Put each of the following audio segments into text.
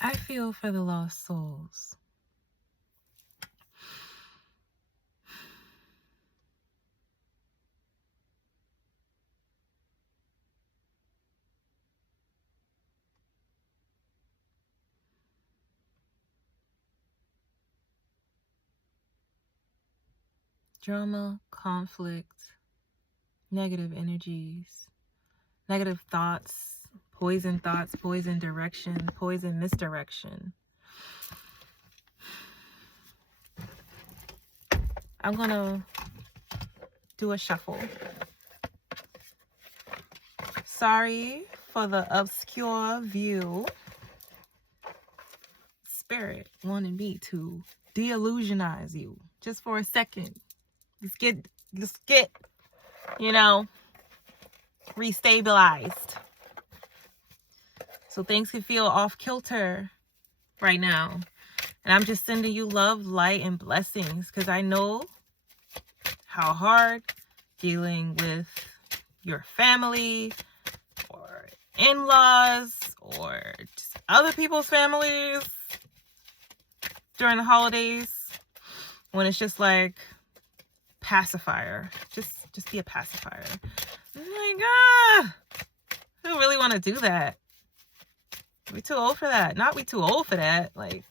I feel for the lost souls. Drama, conflict, negative energies, negative thoughts, poison direction, poison misdirection. I'm gonna do a shuffle. Sorry for the obscure view. Spirit wanted me to de-illusionize you just for a second. Just get, restabilized. So things can feel off kilter right now. And I'm just sending you love, light, and blessings because I know how hard dealing with your family or in-laws or just other people's families during the holidays when it's just like pacifier. Just be a pacifier. I'm like, I don't really want to do that. We too old for that. Not we too old for that. Like,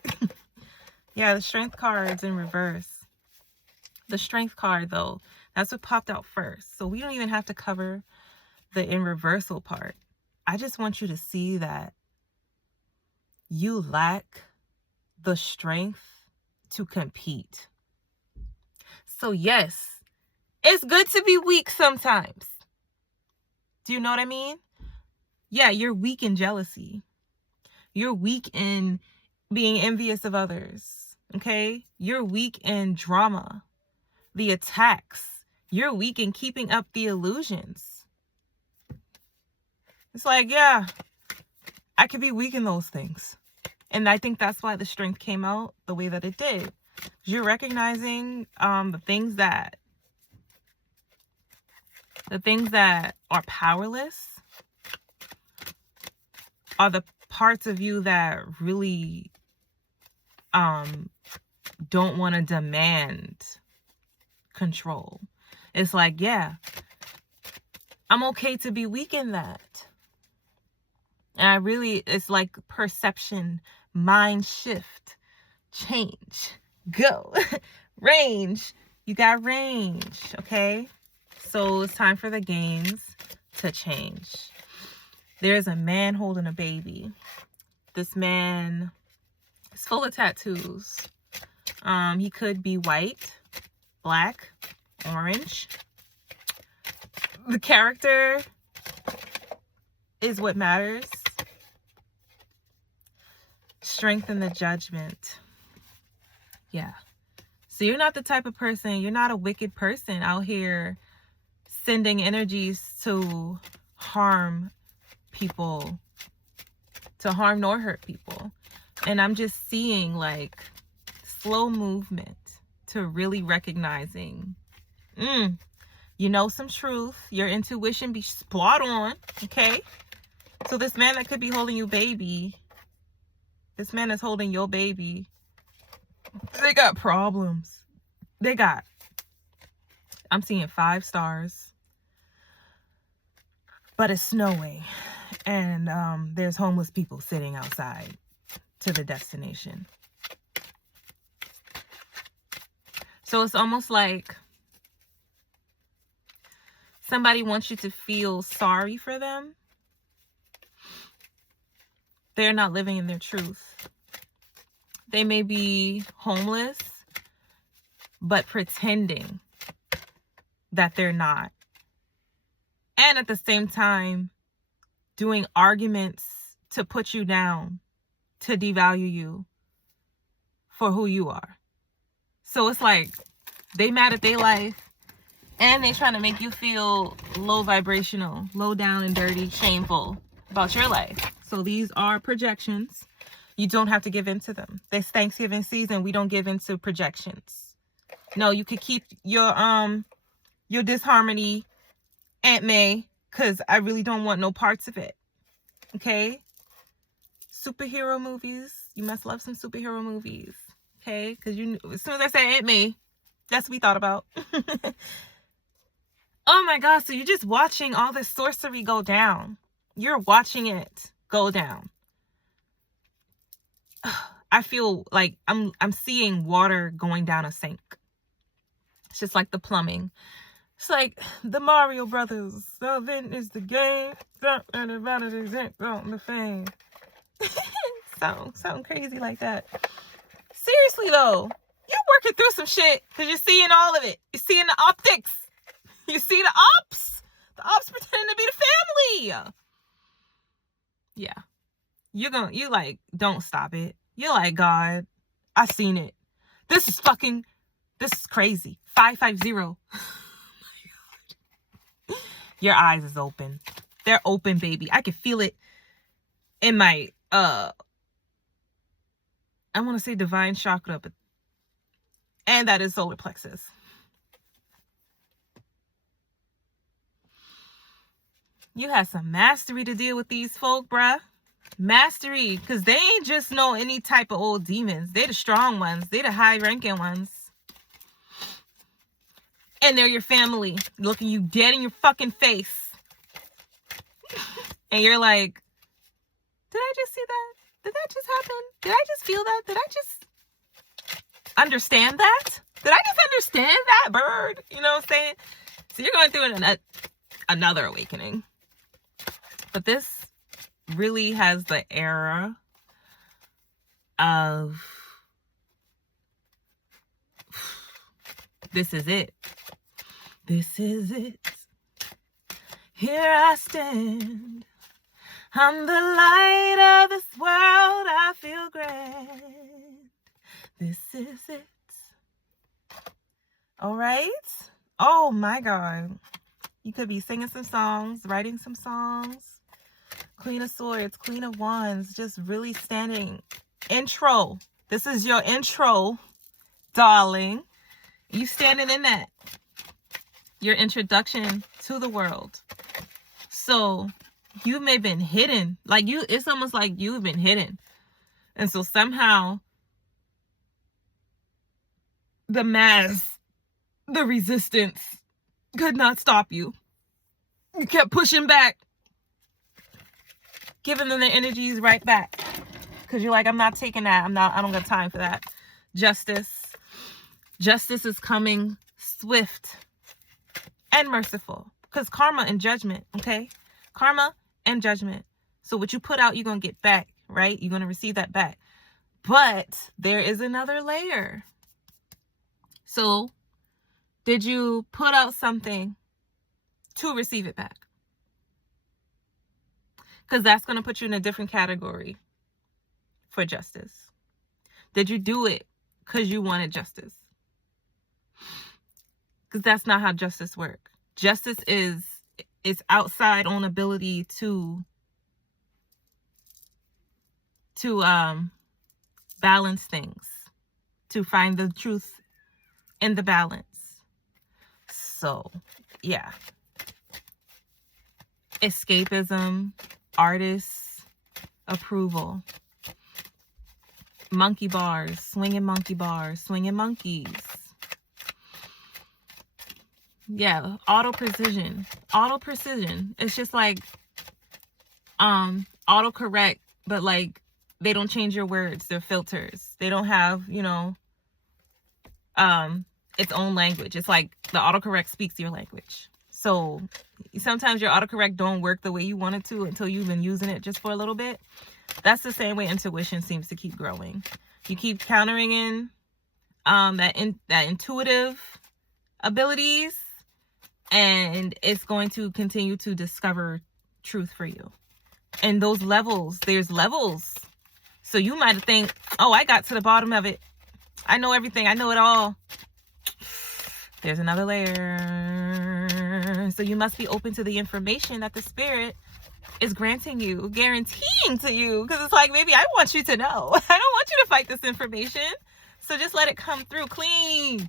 yeah, the strength card's in reverse. The strength card, though, that's what popped out first. So we don't even have to cover the in reversal part. I just want you to see that you lack the strength to compete. So yes, it's good to be weak sometimes. Do you know what I mean? Yeah, you're weak in jealousy. You're weak in being envious of others. Okay? You're weak in drama, the attacks. You're weak in keeping up the illusions. It's like, yeah, I could be weak in those things. And I think that's why the strength came out the way that it did. You're recognizing the things that are powerless are the parts of you that really don't want to demand control. It's like, yeah, I'm okay to be weak in that. And it's like perception, mind shift, change, go, range. You got range, okay? So it's time for the games to change. There's a man holding a baby. This man is full of tattoos. He could be white, black, orange. The character is what matters. Strengthen the judgment. Yeah. So you're not the type of person, you're not a wicked person out here sending energies to harm people, to harm nor hurt people. And I'm just seeing like slow movement to really recognizing, you know some truth. Your intuition be spot on, okay? So this man that could be holding you baby, this man is holding your baby. They got problems. I'm seeing 5 stars. But it's snowing. And there's homeless people sitting outside to the destination. So it's almost like somebody wants you to feel sorry for them. They're not living in their truth. They may be homeless, but pretending that they're not. And at the same time, doing arguments to put you down, to devalue you for who you are. So it's like they mad at their life and they trying to make you feel low vibrational, low down and dirty, shameful about your life. So these are projections. You don't have to give in to them. This Thanksgiving season, we don't give into projections. No, you could keep your disharmony, Aunt May, because I really don't want no parts of it. Okay? superhero movies. You must love some superhero movies. Okay? Because as soon as I say Aunt May, that's what we thought about. Oh my God. So you're just watching all this sorcery go down. You're watching it go down. I feel like I'm seeing water going down a sink. It's just like the plumbing. It's like the Mario Brothers. So then is the game. And about it is the fame. Something crazy like that. Seriously though, you're working through some shit because you're seeing all of it. You're seeing the optics. You see the ops. The ops pretending to be the family. Yeah. You like, don't stop it. You're like, God, I seen it. This is crazy. 550. Oh my God. Your eyes is open. They're open, baby. I can feel it in my, I want to say divine chakra, but, and that is solar plexus. You have some mastery to deal with these folk, bruh. Mastery, because they ain't just no any type of old demons. They're the strong ones. They're the high-ranking ones. And they're your family, looking you dead in your fucking face. And you're like, did I just see that? Did that just happen? Did I just feel that? Did I just understand that? Did I just understand that, bird? You know what I'm saying? So you're going through another awakening. But this really has the era of this is it. This is it. Here I stand. I'm the light of this world. I feel grand. This is it. All right. Oh my God. You could be singing some songs, writing some songs. Queen of Swords, Queen of Wands, just really standing. Intro. This is your intro, darling. You standing in that. Your introduction to the world. So you may have been hidden. Like it's almost like you've been hidden. And so somehow the mass, the resistance could not stop you. You kept pushing back. Giving them their energies right back. Because you're like, I'm not taking that. I don't got time for that. Justice. Justice is coming swift and merciful. Because karma and judgment, okay? Karma and judgment. So what you put out, you're going to get back, right? You're going to receive that back. But there is another layer. So did you put out something to receive it back? Because that's going to put you in a different category for justice. Did you do it because you wanted justice? Because that's not how justice works. Justice is outside on ability to balance things, to find the truth in the balance. So, yeah. Escapism. Artists, approval, monkey bars, swinging monkeys. Yeah, auto precision. It's just like autocorrect, but like they don't change your words. They're filters. They don't have, its own language. It's like the autocorrect speaks your language. So sometimes your autocorrect don't work the way you want it to until you've been using it just for a little bit. That's the same way intuition seems to keep growing. You keep countering in that intuitive abilities, and it's going to continue to discover truth for you. And those levels, there's levels. So you might think, oh, I got to the bottom of it. I know everything. I know it all. There's another layer. So you must be open to the information that the spirit is granting you, guaranteeing to you. Because it's like, baby, I want you to know. I don't want you to fight this information. So just let it come through cleanly.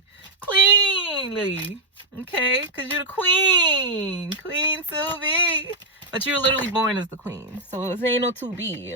Okay? Because you're the queen. Queen to be. But you're literally born as the queen. So it ain't no to be.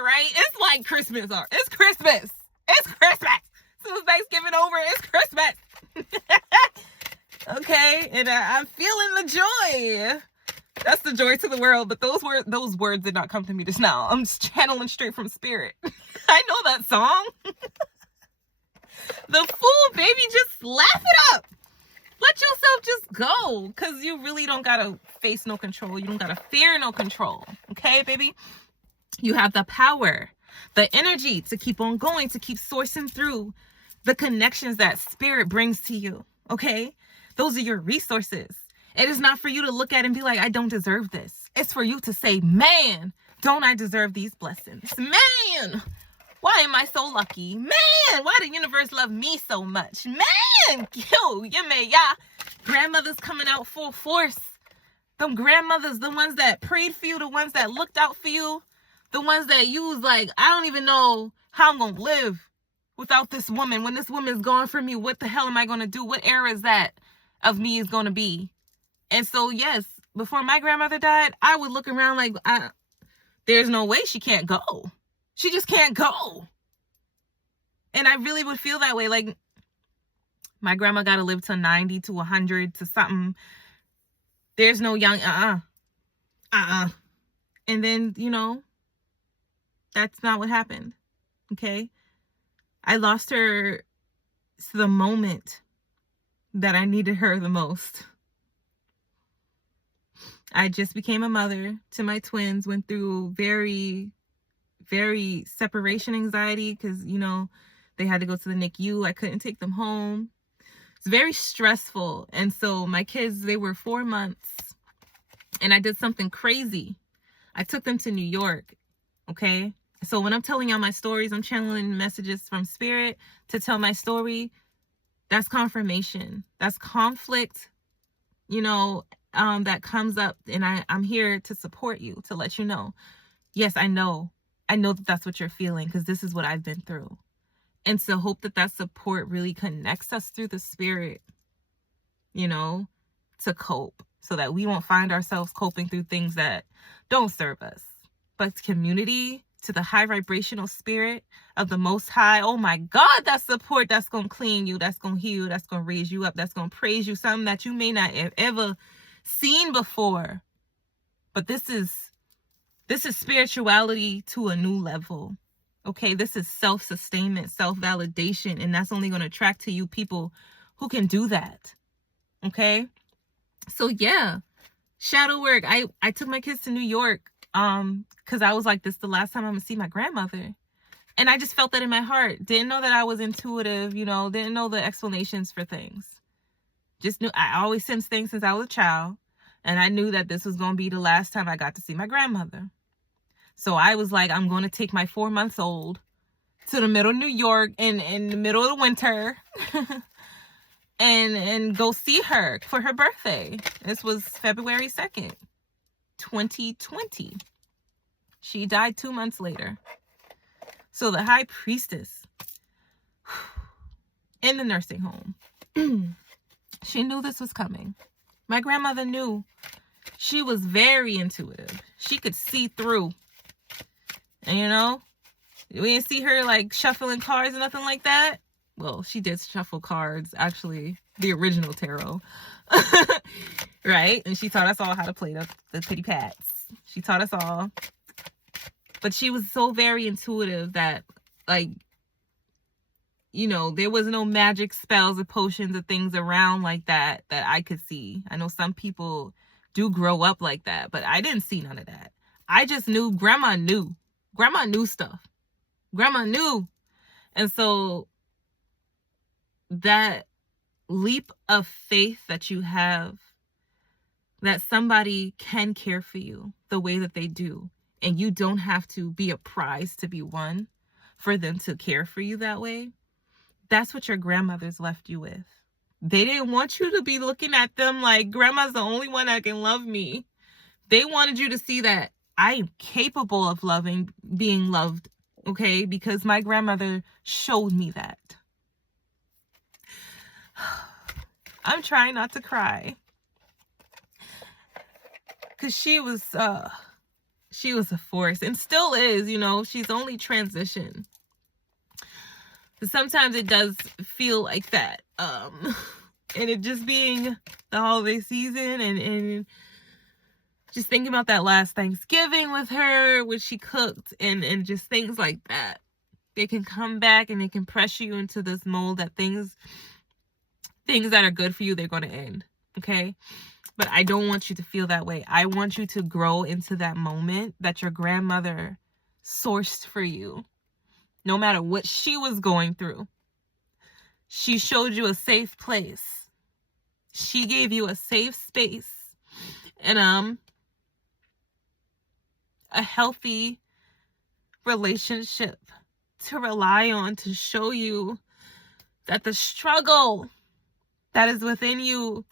over, right? It's like Christmas. It's Christmas. It's Christmas. As soon as Thanksgiving over, it's Christmas. Okay, and I'm feeling the joy. That's the joy to the world. But those words did not come to me just now. I'm just channeling straight from spirit. I know that song. The fool, baby, just laugh it up. Let yourself just go, because you really don't gotta face no control. You don't gotta fear no control. Okay, baby? You have the power, the energy to keep on going, to keep sourcing through the connections that spirit brings to you. Okay? Those are your resources. It is not for you to look at and be like, I don't deserve this. It's for you to say, man, don't I deserve these blessings? Man, why am I so lucky? Man, why the universe love me so much? Man, grandmothers coming out full force. Them grandmothers, the ones that prayed for you, the ones that looked out for you, the ones that you was like, I don't even know how I'm going to live without this woman. When this woman's gone from me, what the hell am I going to do? What era is that of me is going to be? And so, yes, before my grandmother died, I would look around like, there's no way she can't go. She just can't go. And I really would feel that way. Like, my grandma got to live to 90 to 100 to something. There's no young, And then, that's not what happened. Okay? I lost her to the moment that I needed her the most. I just became a mother to my twins, went through very, very separation anxiety because, they had to go to the NICU. I couldn't take them home. It's very stressful. And so my kids, they were 4 months and I did something crazy. I took them to New York. Okay. So when I'm telling y'all my stories, I'm channeling messages from spirit to tell my story. That's confirmation. That's conflict, that comes up, and I'm here to support you, to let you know. Yes, I know that that's what you're feeling, because this is what I've been through. And so hope that support really connects us through the spirit, to cope, so that we won't find ourselves coping through things that don't serve us. But community, to the high vibrational spirit of the Most High, oh my God, that support, that's going to clean you, that's going to heal, that's going to raise you up, that's going to praise you, something that you may not have ever seen before. But this is spirituality to a new level. Okay, this is self-sustainment, self-validation, and that's only going to attract to you people who can do that. Okay, so yeah, shadow work. I took my kids to New York because I was like, this is the last time I'm gonna see my grandmother, and I just felt that in my heart. Didn't know that I was intuitive, didn't know the explanations for things. Just knew I always sensed things since I was a child, and I knew that this was gonna be the last time I got to see my grandmother. So I was like, I'm going to take my 4-month-old to the middle of New York in the middle of the winter and go see her for her birthday. This was February 2nd, 2020. She died 2 months later. So the high priestess in the nursing home, she knew this was coming. My grandmother knew. She was very intuitive. She could see through. And we didn't see her like shuffling cards or nothing like that. Well, she did shuffle cards, actually, the original tarot. Right? And she taught us all how to play the pity pats. She taught us all. But she was so very intuitive that, like, there was no magic spells or potions or things around like that I could see. I know some people do grow up like that, but I didn't see none of that. I just knew Grandma knew. Grandma knew stuff. Grandma knew. And so that leap of faith that you have, that somebody can care for you the way that they do, and you don't have to be a prize to be won for them to care for you that way, that's what your grandmothers left you with. They didn't want you to be looking at them like, Grandma's the only one that can love me. They wanted you to see that I am capable of being loved, okay? Because my grandmother showed me that. I'm trying not to cry. Because she was She was a force and still is, you know, she's only transition. But sometimes it does feel like that. And it just being the holiday season and just thinking about that last Thanksgiving with her, which she cooked, and just things like that. They can come back and they can pressure you into this mold that things that are good for you, they're going to end. Okay? But I don't want you to feel that way. I want you to grow into that moment that your grandmother sourced for you. No matter what she was going through. She showed you a safe place. She gave you a safe space. And a healthy relationship to rely on, to show you that the struggle that is within you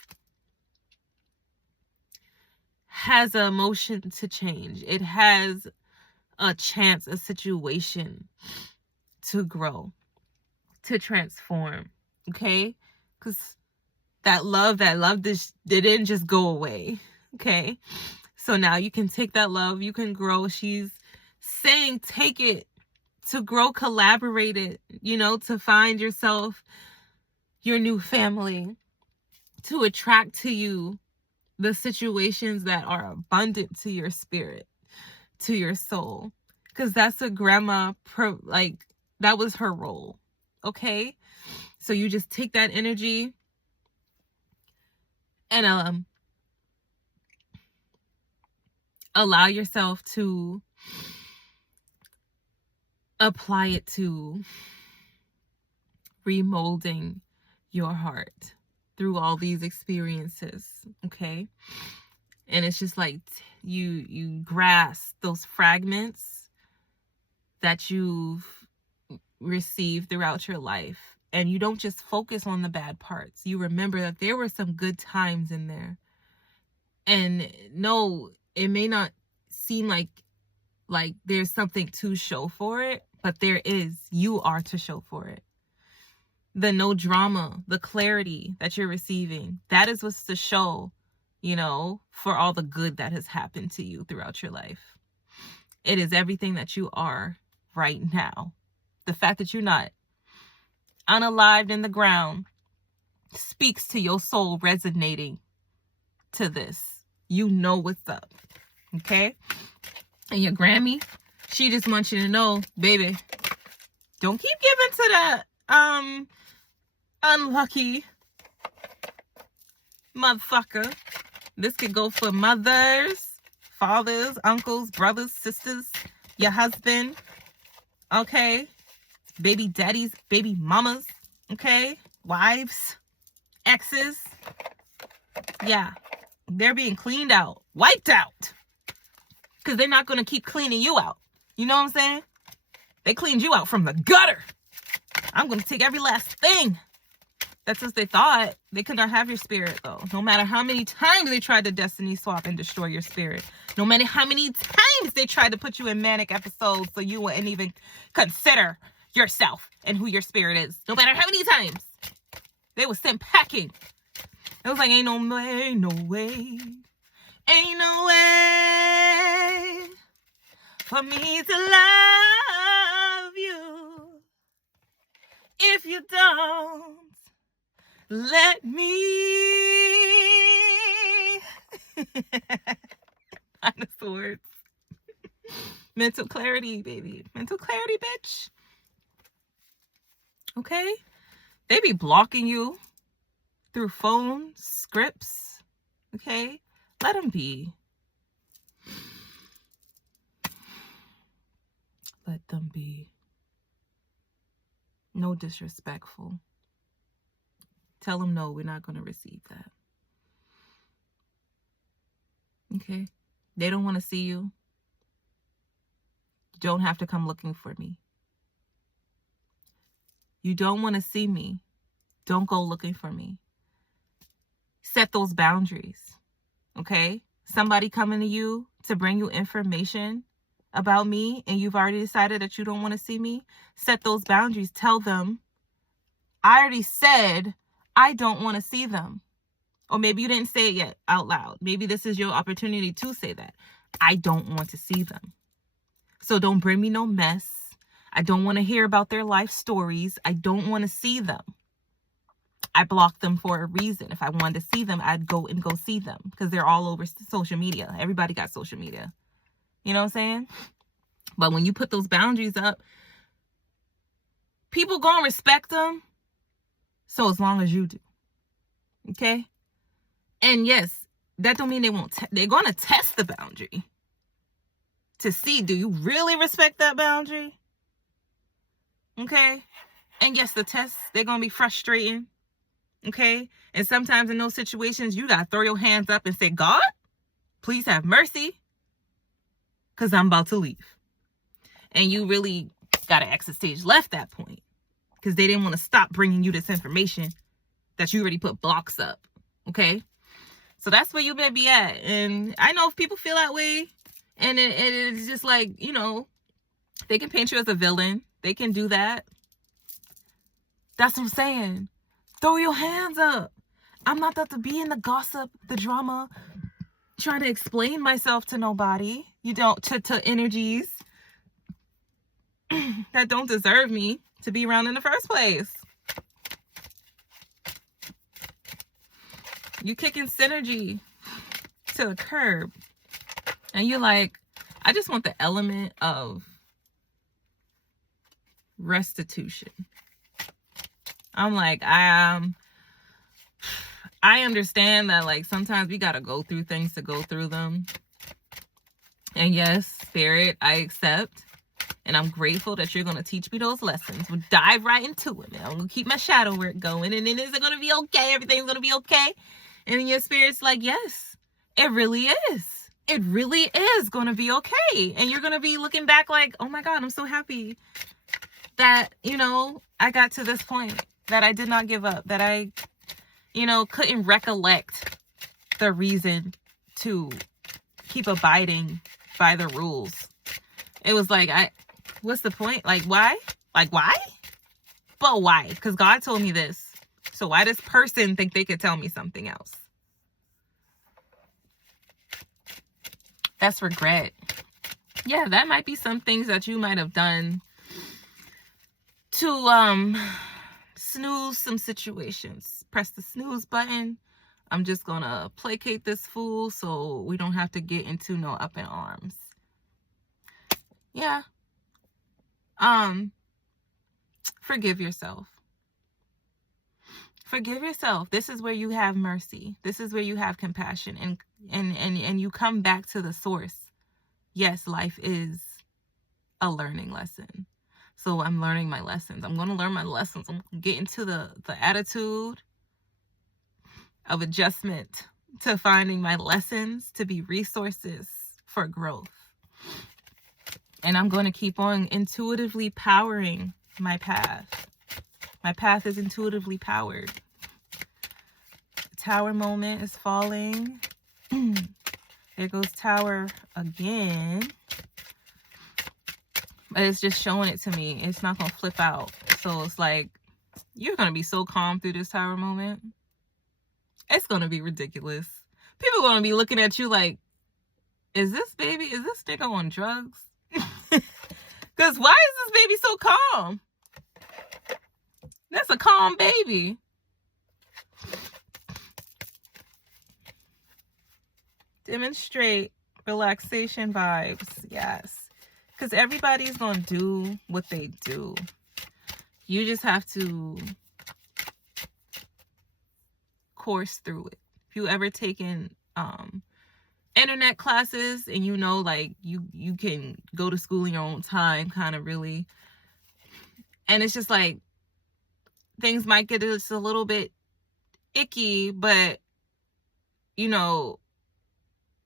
has an emotion to change. It has a chance, a situation to grow, to transform. Okay? Because that love didn't just go away. Okay? So now you can take that love, you can grow. She's saying take it to grow, collaborate it, you know, to find yourself, your new family, to attract to you the situations that are abundant to your spirit, to your soul. Because that's a grandma, that was her role. Okay? So you just take that energy and allow yourself to apply it to remolding your heart through all these experiences. Okay? And it's just like you grasp those fragments that you've received throughout your life, and you don't just focus on the bad parts. You remember that there were some good times in there. And no, it may not seem like there's something to show for it, but there is. You are to show for it. The no drama, the clarity that you're receiving, that is what's to show, you know, for all the good that has happened to you throughout your life. It is everything that you are right now. The fact that you're not unalived in the ground speaks to your soul resonating to this. You know what's up. Okay? And your Grammy, she just wants you to know, baby, don't keep giving to that unlucky motherfucker. This could go for mothers, fathers, uncles, brothers, sisters, your husband, okay? Baby daddies, baby mamas, okay? Wives, exes. Yeah, they're being cleaned out, wiped out. Because they're not going to keep cleaning you out. You know what I'm saying? They cleaned you out from the gutter. I'm going to take every last thing. That's what they thought. They could not have your spirit, though. No matter how many times they tried to destiny swap and destroy your spirit. No matter how many times they tried to put you in manic episodes so you wouldn't even consider yourself and who your spirit is. No matter how many times. They were sent packing. It was like, ain't no way, no way. Ain't no way for me to love you if you don't let me. Honest words. Mental clarity, baby. Mental clarity, bitch. Okay? They be blocking you through phone scripts. Okay? Let them be. Let them be. No disrespectful. Tell them no, we're not going to receive that. Okay? They don't want to see you. You don't have to come looking for me. You don't want to see me. Don't go looking for me. Set those boundaries. Okay? Somebody coming to you to bring you information about me and you've already decided that you don't want to see me, set those boundaries. Tell them, I already said I don't want to see them. Or maybe you didn't say it yet out loud. Maybe this is your opportunity to say that. I don't want to see them. So don't bring me no mess. I don't want to hear about their life stories. I don't want to see them. I blocked them for a reason. If I wanted to see them, I'd go see them because they're all over social media. Everybody got social media. You know what I'm saying? But when you put those boundaries up, people gonna respect them. So as long as you do. Okay? And yes, that don't mean they won't. They're gonna test the boundary to see, do you really respect that boundary? Okay? And yes, the tests, they're gonna be frustrating. Okay? And sometimes in those situations, you gotta throw your hands up and say, God, please have mercy, because I'm about to leave. And you really gotta exit stage left that point, because they didn't want to stop bringing you this information that you already put blocks up. Okay? So that's where you better be at. And I know if people feel that way, and it's just like, you know, they can paint you as a villain. They can do that. That's what I'm saying. Throw your hands up. I'm not about to be in the gossip, the drama, trying to explain myself to nobody. You don't, to energies that don't deserve me to be around in the first place. You kicking synergy to the curb. And you're like, I just want the element of restitution. I'm like, I understand that, like, sometimes we gotta go through things to go through them. And yes, Spirit, I accept. And I'm grateful that you're going to teach me those lessons. We'll dive right into it, man. I'm going to keep my shadow work going. And then is it going to be okay? Everything's going to be okay? And then your spirit's like, yes, it really is. It really is going to be okay. And you're going to be looking back like, oh my God, I'm so happy that, you know, I got to this point, that I did not give up, that I, you know, couldn't recollect the reason to keep abiding by the rules. It was like, what's the point? Like, why? Like, why? But why? Because God told me this. So why does person think they could tell me something else? That's regret. Yeah, that might be some things that you might have done to snooze some situations. Press the snooze button. I'm just gonna placate this fool so we don't have to get into no up in arms. Yeah. Forgive yourself. Forgive yourself. This is where you have mercy. This is where you have compassion, and you come back to the source. Yes, life is a learning lesson. So I'm learning my lessons. I'm going to learn my lessons. I'm going to get into the attitude of adjustment to finding my lessons to be resources for growth. And I'm going to keep on intuitively powering my path. My path is intuitively powered. Tower moment is falling. There goes tower again. But it's just showing it to me. It's not going to flip out. So it's like, you're going to be so calm through this tower moment. It's going to be ridiculous. People are going to be looking at you like, is this nigga on drugs? Because why is this baby so calm? That's a calm baby. Demonstrate relaxation vibes. Yes. Because everybody's going to do what they do. You just have to course through it. If you ever taken internet classes and you know, like, you can go to school in your own time, kind of really. And it's just like, things might get just a little bit icky, but, you know,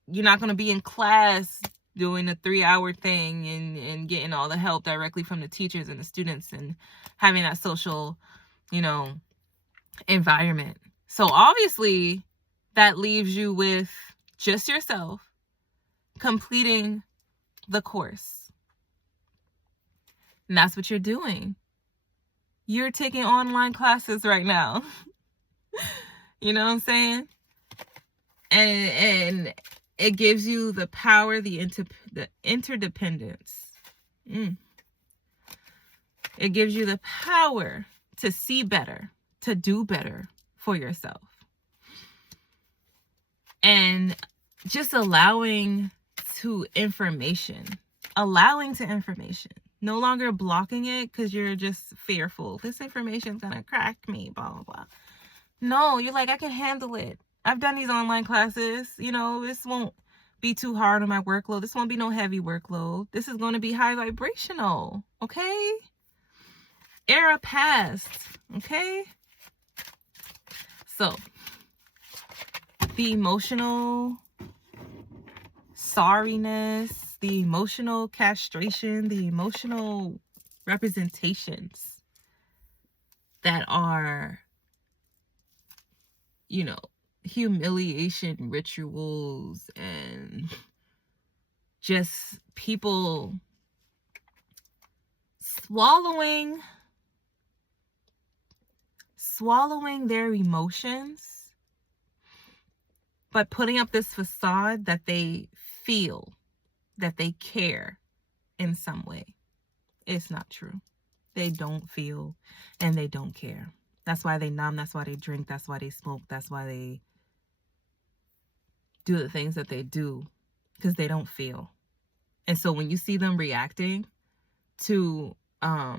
you're not going to be in class doing a 3-hour thing and getting all the help directly from the teachers and the students and having that social, you know, environment. So obviously that leaves you with just yourself completing the course. And that's what you're doing. You're taking online classes right now. You know what I'm saying? And It gives you the power, the interdependence. It gives you the power to see better, to do better for yourself. And just allowing to information. No longer blocking it because you're just fearful. This information is going to crack me, blah, blah, blah. No, you're like, I can handle it. I've done these online classes. This won't be too hard on my workload. This won't be no heavy workload. This is going to be high vibrational. Okay? Era past. Okay? So, the emotional sorriness, the emotional castration, the emotional representations that are, humiliation rituals and just people swallowing their emotions, but putting up this facade that they feel, that they care in some way. It's not true. They don't feel and they don't care. That's why they numb. That's why they drink. That's why they smoke. That's why they do the things that they do, because they don't feel. And so when you see them reacting to the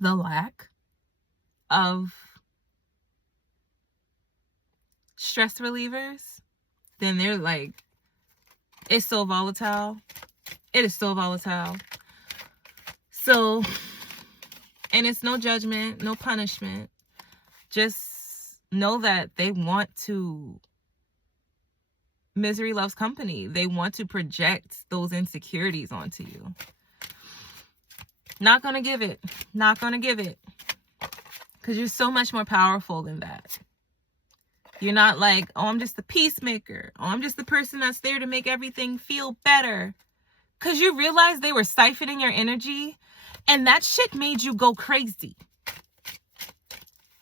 lack of stress relievers, then they're like, it's so volatile. It is so volatile. So, and it's no judgment, no punishment. Just know that they want to, misery loves company. They want to project those insecurities onto you. Not gonna give it. Not gonna give it. Because you're so much more powerful than that. You're not like, oh, I'm just the peacemaker. Oh, I'm just the person that's there to make everything feel better. Because you realize they were siphoning your energy, and that shit made you go crazy.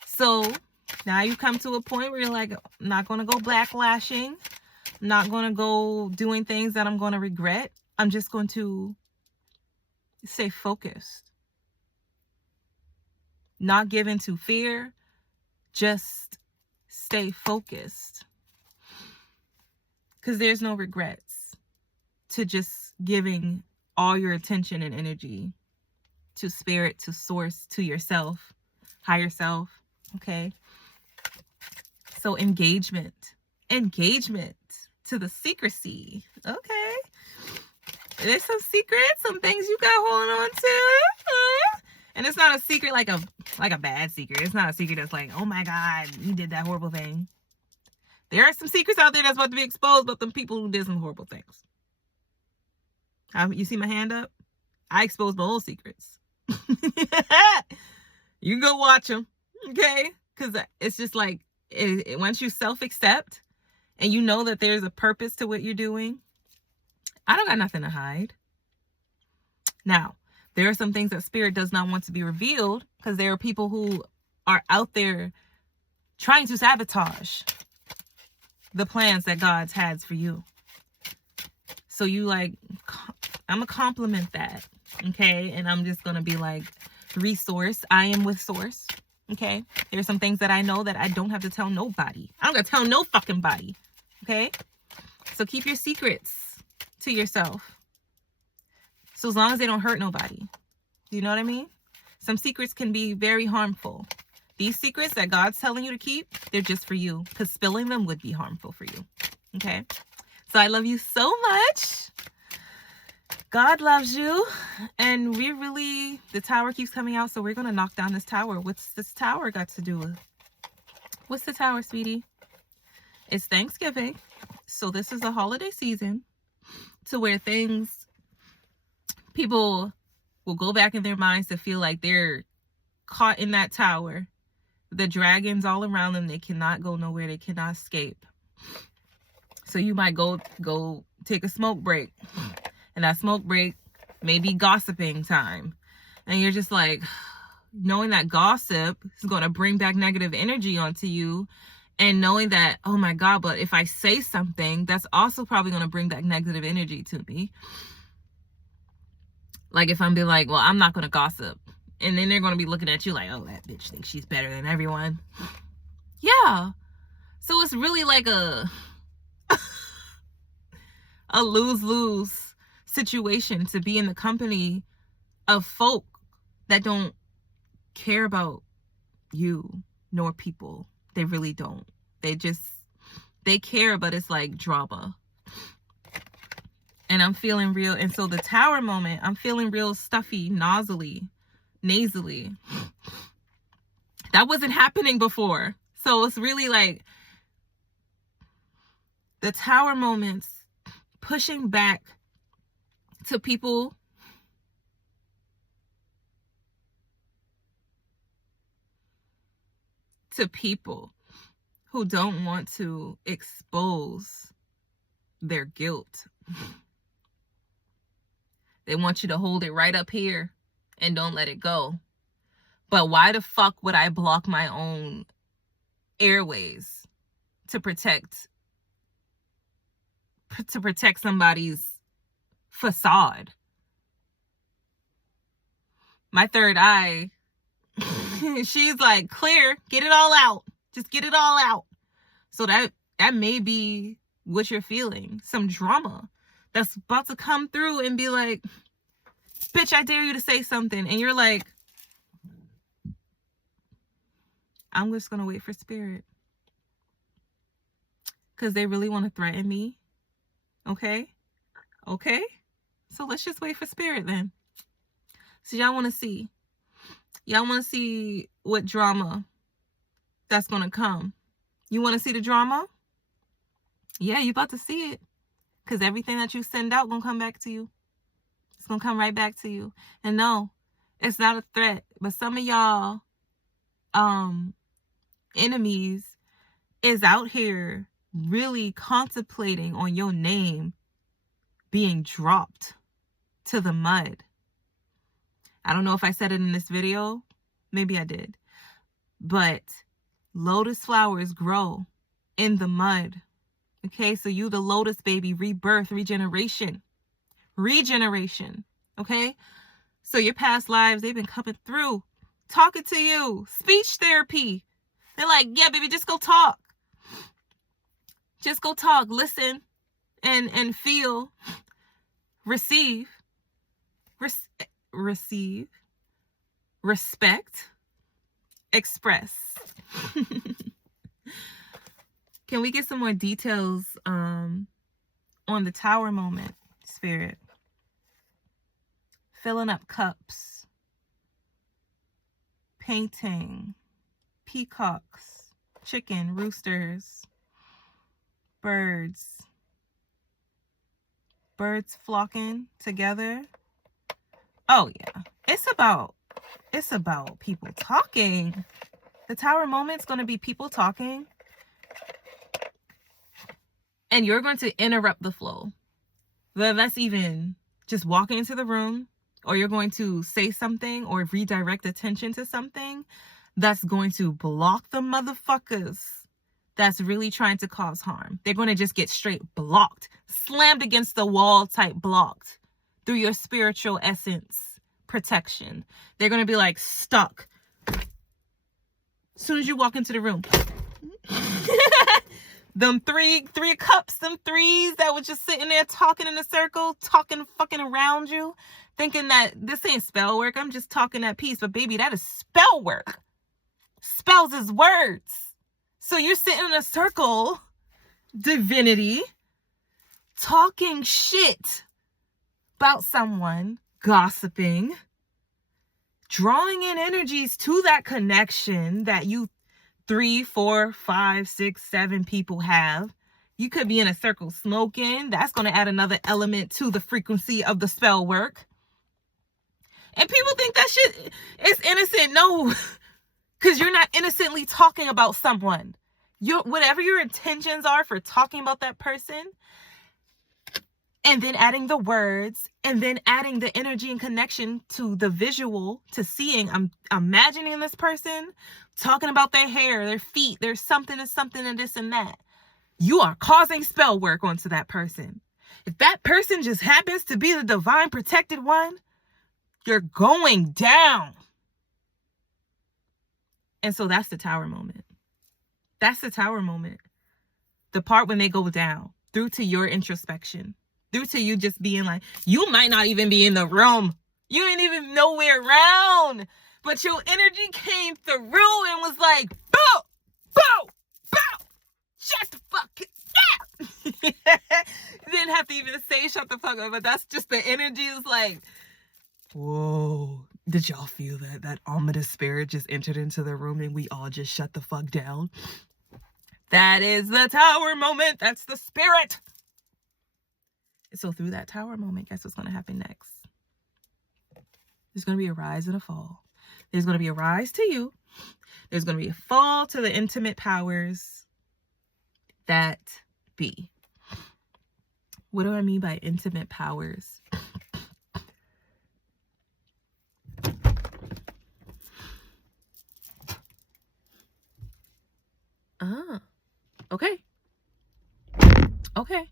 So now you've come to a point where you're like, I'm not going to go backlashing. I'm not going to go doing things that I'm going to regret. I'm just going to stay focused. Not give in to fear. Just stay focused. Because there's no regrets to just giving all your attention and energy to spirit, to source, to yourself, higher self. Okay? So engagement to the secrecy. Okay? There's some secrets, some things you got holding on to. And it's not a secret like a bad secret. It's not a secret that's like, oh my God, you did that horrible thing. There are some secrets out there that's about to be exposed about them people who did some horrible things. You see my hand up? I exposed my own secrets. You can go watch them, okay? Because it's just like, once you self-accept and you know that there's a purpose to what you're doing, I don't got nothing to hide. Now, there are some things that spirit does not want to be revealed because there are people who are out there trying to sabotage the plans that God's has for you. So you like, I'm going to compliment that, okay? And I'm just going to be like, resource. I am with source, okay? There's some things that I know that I don't have to tell nobody. I don't got to tell no fucking body, okay? So keep your secrets to yourself. So as long as they don't hurt nobody. You know what I mean? Some secrets can be very harmful. These secrets that God's telling you to keep, they're just for you. Because spilling them would be harmful for you. Okay? So I love you so much. God loves you. And the tower keeps coming out. So we're going to knock down this tower. What's this tower got to do with? What's the tower, sweetie? It's Thanksgiving. So this is a holiday season to where people will go back in their minds to feel like they're caught in that tower. The dragons all around them. They cannot go nowhere. They cannot escape. So you might go take a smoke break. And that smoke break may be gossiping time. And you're just like, knowing that gossip is going to bring back negative energy onto you. And knowing that, oh my God, but if I say something, that's also probably going to bring back negative energy to me. Like if I'm be like, well, I'm not going to gossip. And then they're going to be looking at you like, oh, that bitch thinks she's better than everyone. Yeah. So it's really like a lose-lose situation to be in the company of folk that don't care about you nor people. They really don't. They care, but it's like drama. And I'm feeling real. And so the Tower moment, I'm feeling real stuffy, nasally. That wasn't happening before. So it's really like the Tower moments pushing back to people who don't want to expose their guilt. They want you to hold it right up here and don't let it go. But why the fuck would I block my own airways to protect somebody's facade? My third eye, she's like, clear, get it all out. Just get it all out. So that may be what you're feeling. Some drama that's about to come through and be like, bitch, I dare you to say something. And you're like, I'm just going to wait for spirit. Because they really want to threaten me. Okay? Okay? So let's just wait for spirit then. So y'all want to see. Y'all want to see what drama that's going to come. You want to see the drama? Yeah, you about to see it. Because everything that you send out going to come back to you. It's going to come right back to you. And no, it's not a threat. But some of y'all enemies is out here really contemplating on your name being dropped to the mud. I don't know if I said it in this video. Maybe I did. But lotus flowers grow in the mud. Okay, so you the lotus baby, rebirth, regeneration. Okay? So your past lives, they've been coming through, talking to you, speech therapy. They're like, yeah, baby, just go talk. Just go talk, listen, and feel, receive, respect, express. Can we get some more details on the Tower moment, spirit? Filling up cups, painting, peacocks, chicken, roosters, birds flocking together. Oh yeah, it's about people talking. The Tower moment's going to be people talking, and you're going to interrupt the flow. Whether that's even just walking into the room, or you're going to say something or redirect attention to something that's going to block the motherfuckers that's really trying to cause harm. They're going to just get straight blocked, slammed against the wall type blocked through your spiritual essence protection. They're going to be like stuck. As soon as you walk into the room. Them three cups, them threes that was just sitting there talking in a circle, talking fucking around you, thinking that this ain't spell work. I'm just talking that piece. But baby, that is spell work. Spells is words. So you're sitting in a circle, divinity, talking shit about someone, gossiping, drawing in energies to that connection that you 3, 4, 5, 6, 7 people have. You could be in a circle smoking. That's going to add another element to the frequency of the spell work. And people think that shit is innocent. No, because you're not innocently talking about someone. Whatever your intentions are for talking about that person, and then adding the words, and then adding the energy and connection to the visual, to seeing. I'm imagining this person talking about their hair, their feet, there's something and this and that. You are causing spell work onto that person. If that person just happens to be the divine protected one, you're going down. And so that's the tower moment. That's the tower moment. The part when they go down, through to your introspection, through to you just being like, you might not even be in the room. You ain't even nowhere around. But your energy came through and was like, bow, bow, bow. Shut the fuck up. Didn't have to even say shut the fuck up, but that's just the energy is like, whoa. Did y'all feel that? That ominous spirit just entered into the room and we all just shut the fuck down? That is the tower moment. That's the spirit. So through that tower moment, guess what's going to happen next? There's going to be a rise and a fall. There's going to be a rise to you. There's going to be a fall to the intimate powers that be. What do I mean by intimate powers? Okay. Okay.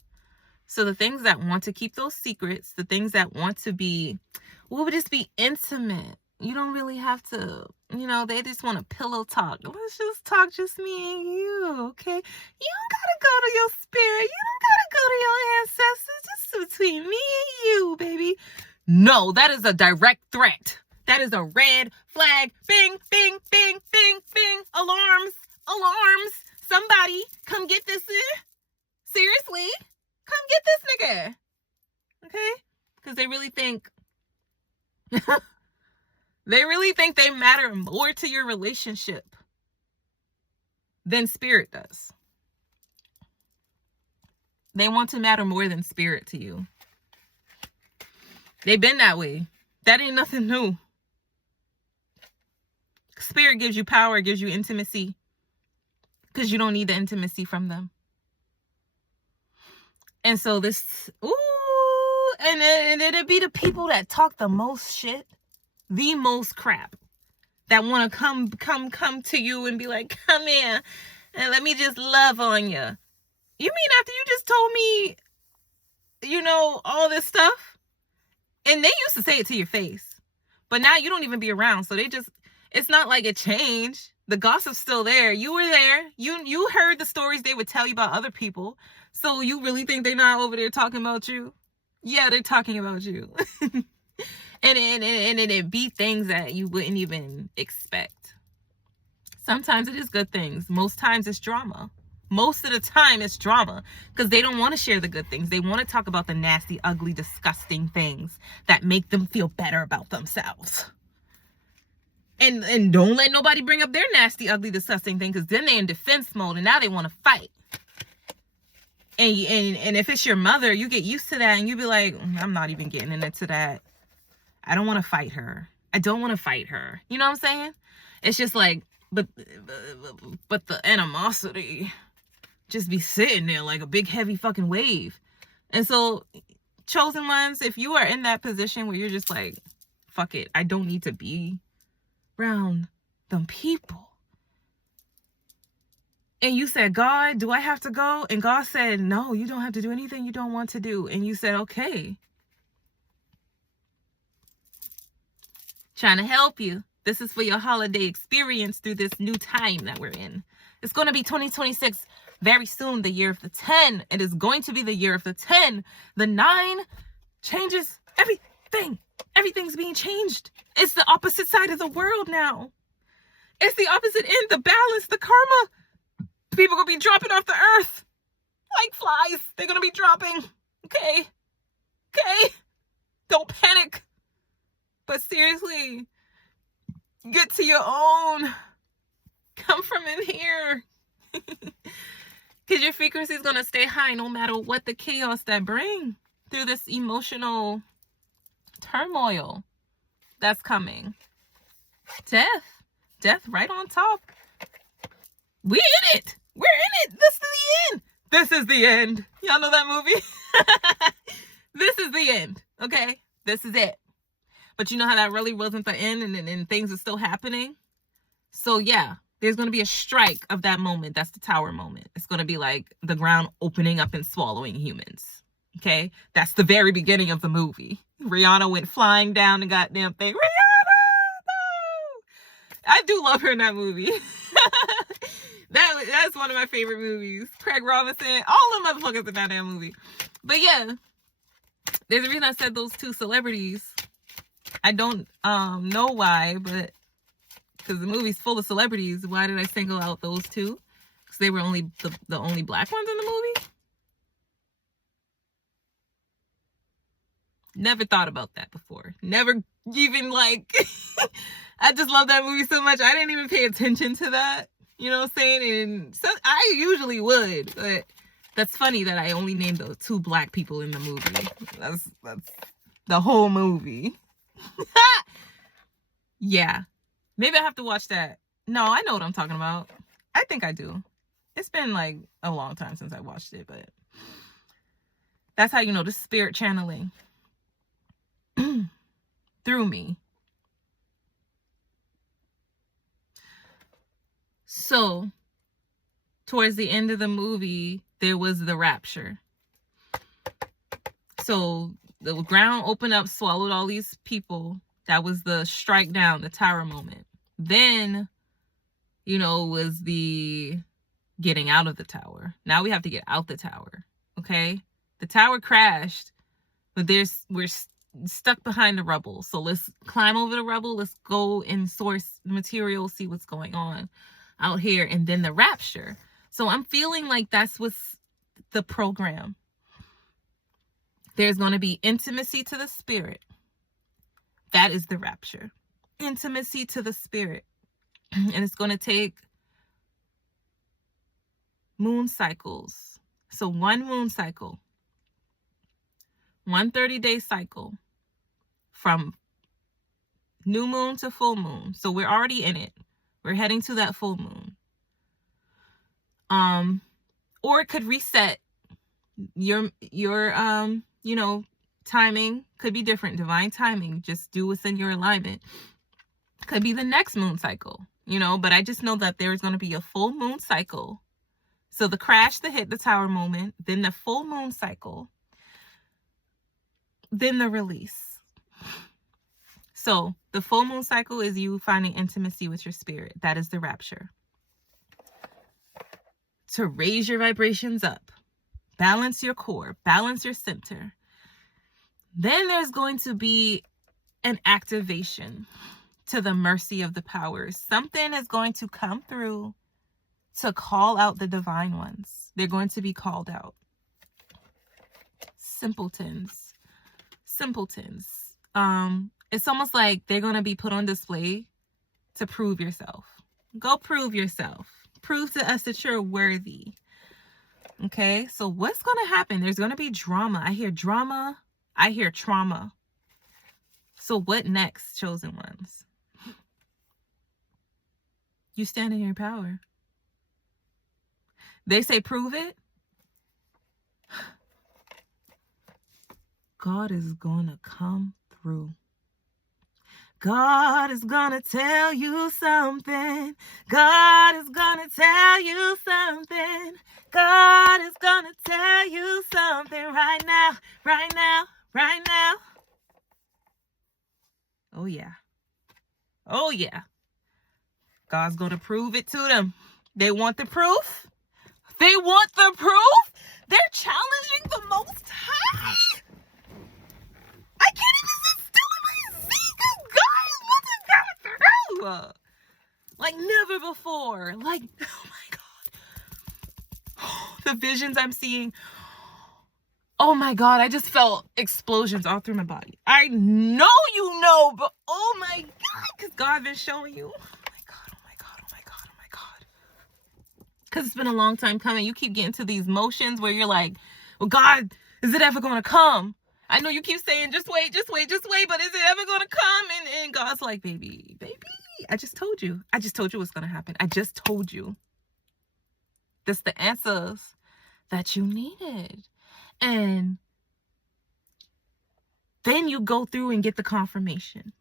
So the things that want to keep those secrets, the things that want to be, what would just be intimate? You don't really have to, they just want to pillow talk. Let's just talk, just me and you, okay? You don't gotta go to your spirit. You don't gotta go to your ancestors. Just between me and you, baby. No, that is a direct threat. That is a red flag. Bing, bing, bing, bing, bing. Alarms, alarms. Somebody come get this. Seriously? Come get this nigga. Okay? Because they really think they matter more to your relationship than spirit does. They want to matter more than spirit to you. They've been that way. That ain't nothing new. Spirit gives you power, gives you intimacy. Because you don't need the intimacy from them. And so this, and it'd be the people that talk the most shit, the most crap, that want to come to you and be like, come here and let me just love on you. You mean after you just told me, all this stuff? And they used to say it to your face, but now you don't even be around. So it's not like it changed. The gossip's still there. You were there. You heard the stories they would tell you about other people. So you really think they're not over there talking about you? Yeah, they're talking about you. and it be things that you wouldn't even expect. Sometimes it is good things. Most times it's drama. Most of the time it's drama because they don't want to share the good things. They want to talk about the nasty, ugly, disgusting things that make them feel better about themselves. And don't let nobody bring up their nasty, ugly, disgusting thing, because then they're in defense mode and now they want to fight. And if it's your mother, you get used to that and you be like, I'm not even getting into that. I don't want to fight her. I don't want to fight her. You know what I'm saying? It's just like, but the animosity just be sitting there like a big heavy fucking wave. And so, chosen ones, if you are in that position where you're just like, fuck it, I don't need to be around them people. And you said, God, do I have to go? And God said, no, you don't have to do anything you don't want to do. And you said, okay. Trying to help you. This is for your holiday experience through this new time that we're in. It's going to be 2026 very soon, the year of the 10. It is going to be the year of the 10. The 9 changes everything. Everything's being changed. It's the opposite side of the world now. It's the opposite end, the balance, the karma. People are going to be dropping off the earth like flies. They're going to be dropping. Okay? Don't panic. But seriously, get to your own. Come from in here. Because your frequency is going to stay high no matter what the chaos that bring through this emotional turmoil that's coming. Death right on top. We in it. We're in it. This is the end. This is the end. Y'all know that movie? This is it. But you know how that really wasn't the end, and things are still happening? So yeah, there's going to be a strike of that moment. That's the tower moment. It's going to be like the ground opening up and swallowing humans. Okay? That's the very beginning of the movie. Rihanna went flying down the goddamn thing. Rihanna! No! I do love her in that movie. That's one of my favorite movies. Craig Robinson, all the motherfuckers in that damn movie. But yeah, there's a reason I said those two celebrities. I don't know why, but because the movie's full of celebrities, why did I single out those two? Because they were only the only black ones in the movie? Never thought about that before. Never even like, I just love that movie so much. I didn't even pay attention to that. You know what I'm saying? And so I usually would, but that's funny that I only named the two black people in the movie. That's the whole movie. Yeah. Maybe I have to watch that. No, I know what I'm talking about. I think I do. It's been like a long time since I watched it, but that's how you know the spirit channeling through me. So, towards the end of the movie, there was the rapture. So, the ground opened up, swallowed all these people. That was the strike down, the tower moment. Then, was the getting out of the tower. Now we have to get out the tower. Okay? The tower crashed, but we're stuck behind the rubble. So let's climb over the rubble. Let's go and source material, see what's going on out here, and then the rapture. So I'm feeling like that's what's the program. There's going to be intimacy to the spirit. That is the rapture. Intimacy to the spirit. And it's going to take moon cycles. So one moon cycle, 1 30-day cycle from new moon to full moon. So we're already in it. We're heading to that full moon. Or it could reset your timing could be different. Divine timing. Just do what's in your alignment. Could be the next moon cycle, but I just know that there's going to be a full moon cycle. So the crash, the hit, the tower moment, then the full moon cycle, then the release. So the full moon cycle is you finding intimacy with your spirit. That is the rapture. To raise your vibrations up, balance your core, balance your center. Then there's going to be an activation to the mercy of the powers. Something is going to come through to call out the divine ones. They're going to be called out. Simpletons. It's almost like they're going to be put on display to prove yourself. Go prove yourself. Prove to us that you're worthy. Okay, so what's going to happen? There's going to be drama. I hear drama. I hear trauma. So what next, chosen ones? You stand in your power. They say prove it. God is going to come through. God is going to tell you something. God is going to tell you something. God is going to tell you something right now, right now, right now. Oh, yeah. Oh, yeah. God's going to prove it to them. They want the proof. They want the proof. They're challenging the Most High. I can't even sit still in my seat. Guys, what is going through? Like never before. Like, oh my God. The visions I'm seeing. Oh my God, I just felt explosions all through my body. I know you know, but oh my God, because God been showing you. Oh my God, oh my God, oh my God, oh my God. Because it's been a long time coming. You keep getting to these motions where you're like, well, God, is it ever going to come? I know you keep saying, just wait, but is it ever going to come? And God's like, baby, I just told you. I just told you what's going to happen. I just told you. That's the answers that you needed. And then you go through and get the confirmation.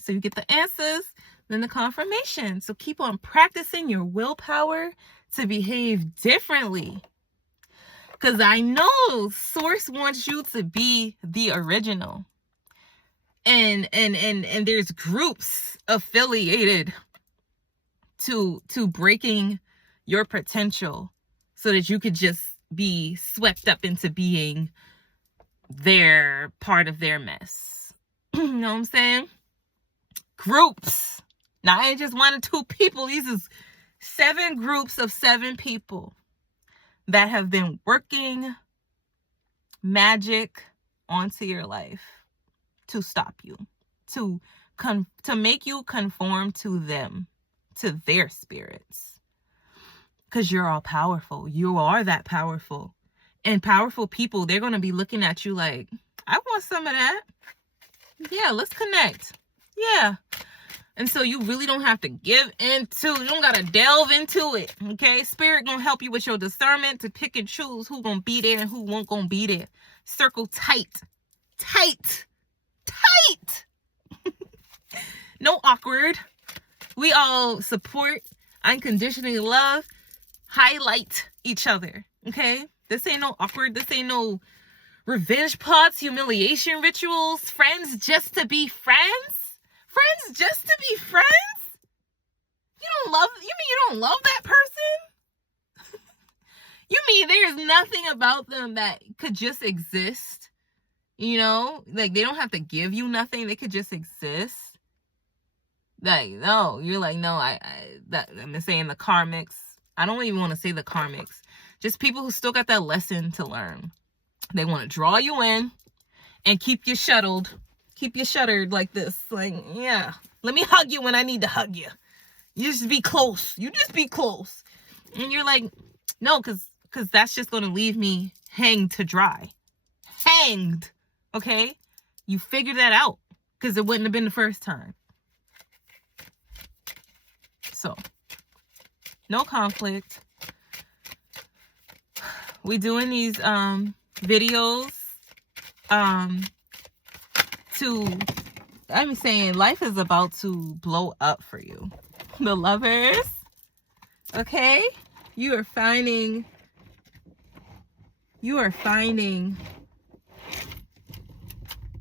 So you get the answers, then the confirmation. So keep on practicing your willpower to behave differently. Because I know Source wants you to be the original. And there's groups affiliated to breaking your potential so that you could just be swept up into being their part of their mess. You know what I'm saying? Groups. Now, I ain't just 1 or 2 people. These is 7 groups of 7 people that have been working magic onto your life to stop you, to make you conform to them, to their spirits. Because you're all powerful. You are that powerful. And powerful people, they're going to be looking at you like, I want some of that. Yeah, let's connect. Yeah. And so you really don't have to give into, you don't got to delve into it. Okay. Spirit going to help you with your discernment to pick and choose who going to be there and who won't going to be there. Circle tight. Tight. No awkward. We all support, unconditionally love, highlight each other. Okay. This ain't no awkward. This ain't no revenge plots, humiliation rituals, friends just to be friends. Friends just to be friends? You mean you don't love that person? You mean there's nothing about them that could just exist? You know, like they don't have to give you nothing. They could just exist. Like, no, you're like, no, I'm saying the karmics. I don't even want to say the karmics. Just people who still got that lesson to learn. They want to draw you in and keep you shuttled. Keep you shuttered like this. Like, yeah, let me hug you when I need to hug you. You just be close. You just be close. And you're like, no, because that's just going to leave me hanged to dry. Hanged. Okay? You figured that out because it wouldn't have been the first time. So, no conflict. We doing these videos I'm saying life is about to blow up for you. The lovers, okay? You are finding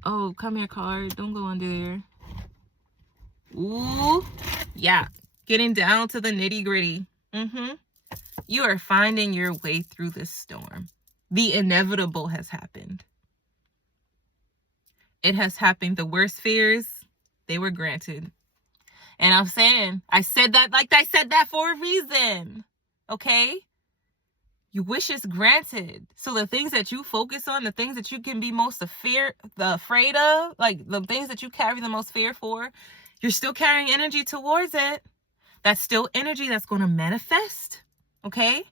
oh, come here, card. Don't go under there. Ooh, yeah. Getting down to the nitty gritty. You are finding your way through this storm. The inevitable has happened. It has happened. The worst fears, they were granted. And I'm saying, I said that for a reason. Okay? Your wish is granted. So the things that you focus on, the things that you can be most afraid of, like the things that you carry the most fear for, you're still carrying energy towards it. That's still energy that's going to manifest. Okay?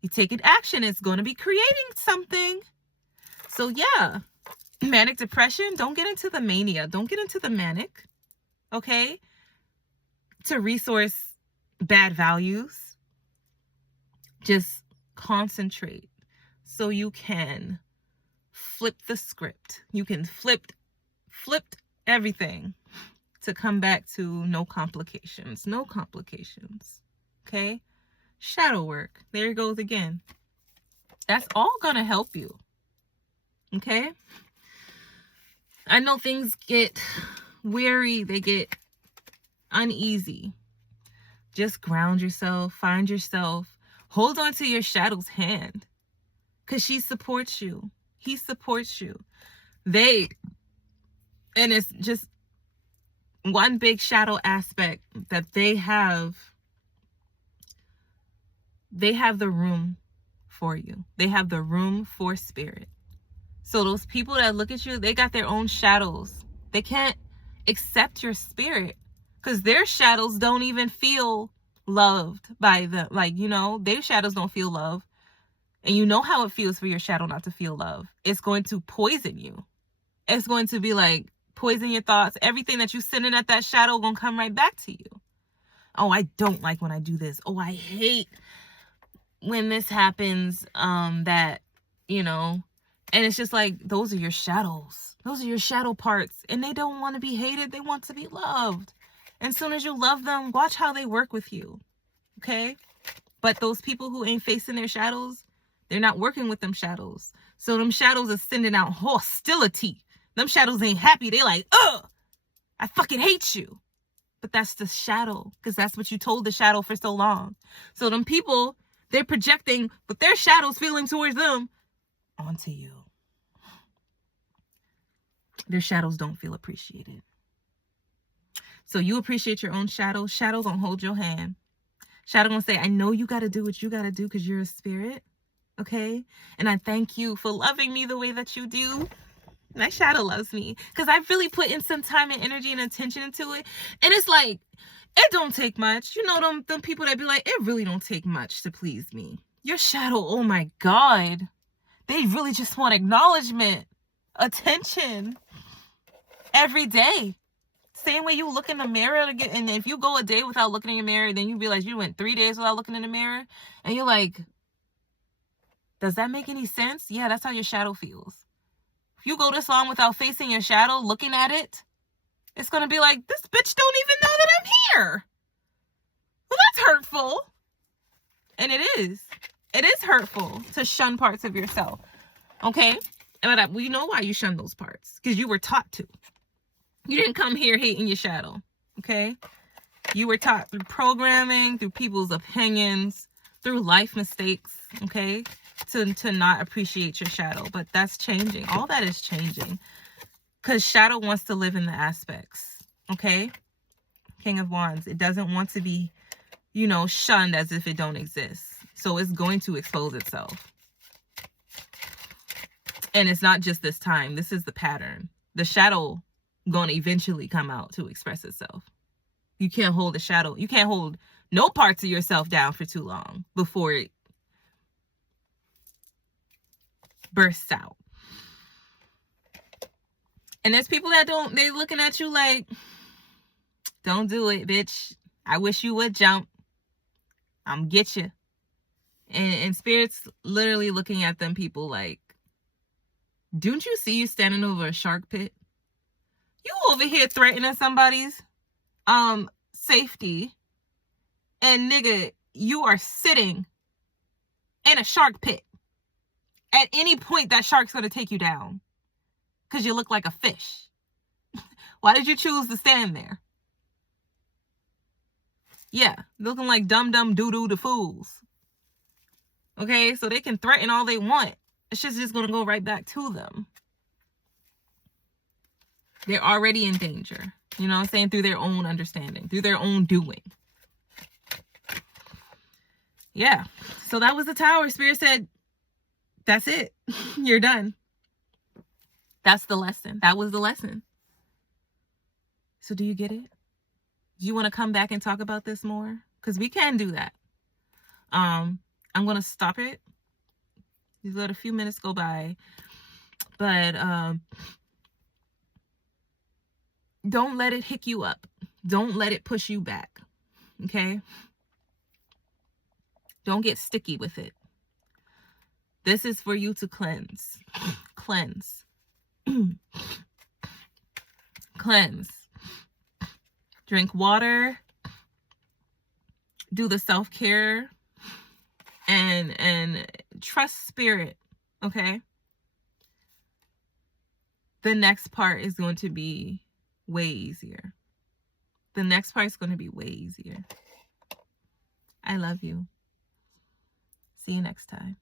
You take it action, it's going to be creating something. So yeah, manic depression, don't get into the mania. Don't get into the manic. Okay? To resource bad values, just concentrate so you can flip the script. You can flip everything to come back to no complications. No complications. Okay? Shadow work. There it goes again. That's all gonna help you. Okay? I know things get weary, they get uneasy. Just ground yourself, find yourself, hold on to your shadow's hand, because she supports you. He supports you. And it's just one big shadow aspect that they have the room for you. They have the room for spirit. So those people that look at you, they got their own shadows. They can't accept your spirit because their shadows don't even feel loved by them. Like, you know, their shadows don't feel love. And you know how it feels for your shadow not to feel love. It's going to poison you. It's going to be like poison your thoughts. Everything that you sending at that shadow gonna come right back to you. Oh, I don't like when I do this. Oh, I hate when this happens. That, you know, and it's just like, those are your shadows. Those are your shadow parts. And they don't want to be hated. They want to be loved. And as soon as you love them, watch how they work with you. Okay? But those people who ain't facing their shadows, they're not working with them shadows. So them shadows are sending out hostility. Them shadows ain't happy. They like, ugh, I fucking hate you. But that's the shadow, because that's what you told the shadow for so long. So them people, they're projecting what their shadow's feeling towards them onto you. Their shadows don't feel appreciated. So you appreciate your own shadow. Shadow gonna hold your hand. Shadow gonna say, I know you gotta do what you gotta do because you're a spirit. Okay? And I thank you for loving me the way that you do. My shadow loves me because I really put in some time and energy and attention into it. And it's like, it don't take much. You know, them people that be like, it really don't take much to please me. Your shadow, oh my God. They really just want acknowledgement, attention every day. Same way you look in the mirror to get, and if you go a day without looking in your mirror, then you realize you went 3 days without looking in the mirror. And you're like, does that make any sense? Yeah, that's how your shadow feels. If you go this long without facing your shadow, looking at it, it's going to be like, this bitch don't even know that I'm here. Well, that's hurtful. And it is. It is hurtful to shun parts of yourself. Okay? But we know why you shun those parts. Because you were taught to. You didn't come here hating your shadow. Okay? You were taught through programming, through people's opinions, through life mistakes. Okay? To not appreciate your shadow. But that's changing. All that is changing. Because shadow wants to live in the aspects. Okay? King of Wands. It doesn't want to be, you know, shunned as if it don't exist. So it's going to expose itself. And it's not just this time. This is the pattern. The shadow going to eventually come out to express itself. You can't hold the shadow. You can't hold no parts of yourself down for too long before it bursts out. And there's people that don't, they looking at you like, don't do it, bitch. I wish you would jump. I'm get you. And Spirit's literally looking at them people like, don't you see you standing over a shark pit? You over here threatening somebody's safety. And nigga, you are sitting in a shark pit. At any point, that shark's going to take you down. Because you look like a fish. Why did you choose to stand there? Yeah, looking like dumb doo-doo to fools. Okay, so they can threaten all they want. It's just going to go right back to them. They're already in danger. You know what I'm saying? Through their own understanding. Through their own doing. Yeah. So that was the Tower. Spirit said, that's it. You're done. That's the lesson. That was the lesson. So do you get it? Do you want to come back and talk about this more? Because we can do that. I'm going to stop it. Just let a few minutes go by. But don't let it hick you up. Don't let it push you back. Okay? Don't get sticky with it. This is for you to cleanse. Cleanse. Cleanse. Drink water. Do the self-care. And trust Spirit. Okay? The next part is going to be way easier. The next part is going to be way easier. I love you. See you next time.